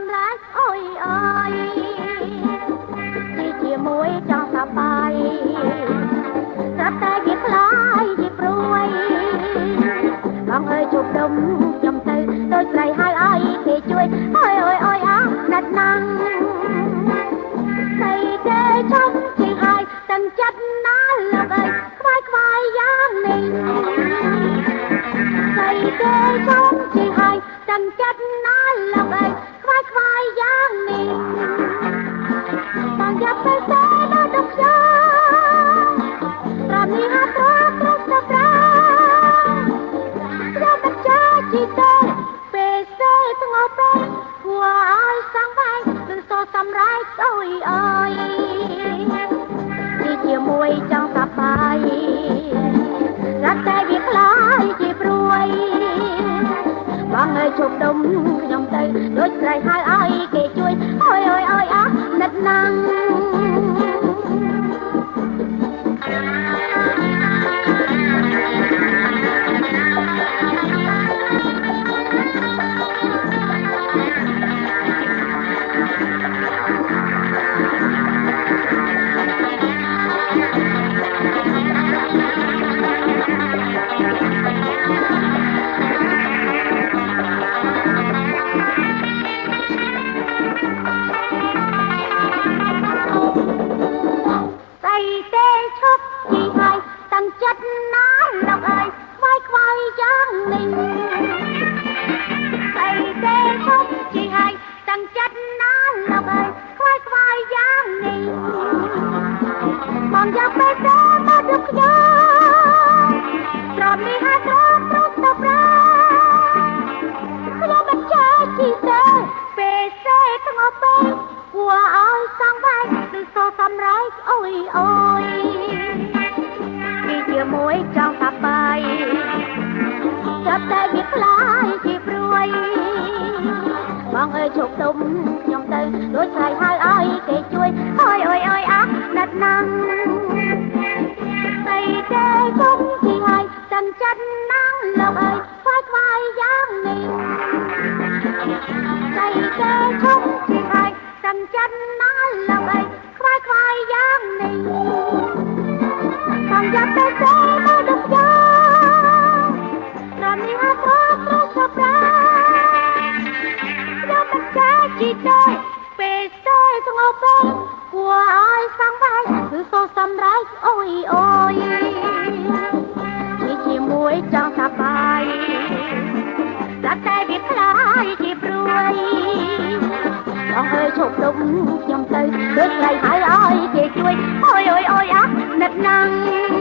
សម្លាញ់អូយអើយជាជាមួយចង់សប្បាយស្រាប់តែវាខ្លាយជាព្រួយបងអើយជប់ដុំខ្ញុំទៅដូចស្រីហៅឲ្យគេជួយអូយអូយអូយអាណាត់ណាំងស្អីគេចង់ជិះឲ្យទាំងចិត្តណាលោកអើយខ្វាយខ្វាយយ៉ាងនេះស្អីគេចង់ជិះឲ្យទាំងចិត្តណាលោកអើយខ្វាយខ្វាយយ៉ាងនេះបងយ៉ាប់ទៅសេដល់ដល់ខ្ញុំប្រមនេះហាត់ត្រង់ត្រង់ទៅប្រាខ្ញុំមិនចាជីទេពេលសេស្ងប់ពេកគួរឲ្យសង្វែងគឺសូសម្រេចអូយអើយជាមួយចង់សប្បាយរត់តែវាខ្លាយជាព្រួយបងអើយជប់ដុំខ្ញុំទៅដូចស្រីហៅឲ្យគេជួយអូយអូយអូយអាណិតណាំងចិត្តណាលោកអើយខ្វាយខ្វាយយ៉ាងនេះស្អីទេឈប់ជីហើយទាំងចិត្តណាលោកអើយខ្វាយខ្វាយយ៉ាងនេះបងយកទៅទៅមកដល់ខ្ញុំត្រមនេះហាត្រង់ត្រង់ទៅប្រាខ្ញុំមិនចេះជីទេពេលសេស្ងប់ពេកគួរឲ្យសង្វែងគឺសូសម្រេចអូយអូយជាមួយចង់សប្បាយចាប់តែវាខ្លាយជាព្រួយបងអើយជប់ទុំខ្ញុំទៅដូចស្រីហៅឲ្យគេជួយអូយអូយអូយអាណាត់ណាំងស្អីទេគុំជីហើយទាំងចិត្តណាំងលោកអើយខ្វាយខ្វាយយ៉ាងនេះស្អីទេគុំជីហើយទាំងចិត្តណាំងលោកអើយខ្វាយខ្វាយយ៉ាងនេះបងយ៉ាប់ទៅសេមកដល់ខ្ញុំដល់នេះហាត់ត្រង់ត្រង់ទៅប្រាខ្ញុំមិនចេះជីទេពេលសេស្ងប់ពេកគួរឲ្យសង្វែងគឺសូសម្រេចអូយអូយជាមួយចង់សប្បាយតែវាខ្លាយជាព្រួយបងអើយជប់ដុំខ្ញុំទៅដូចស្រីហៅឲ្យគេជួយអូយអូយអូយអាណិតណាំង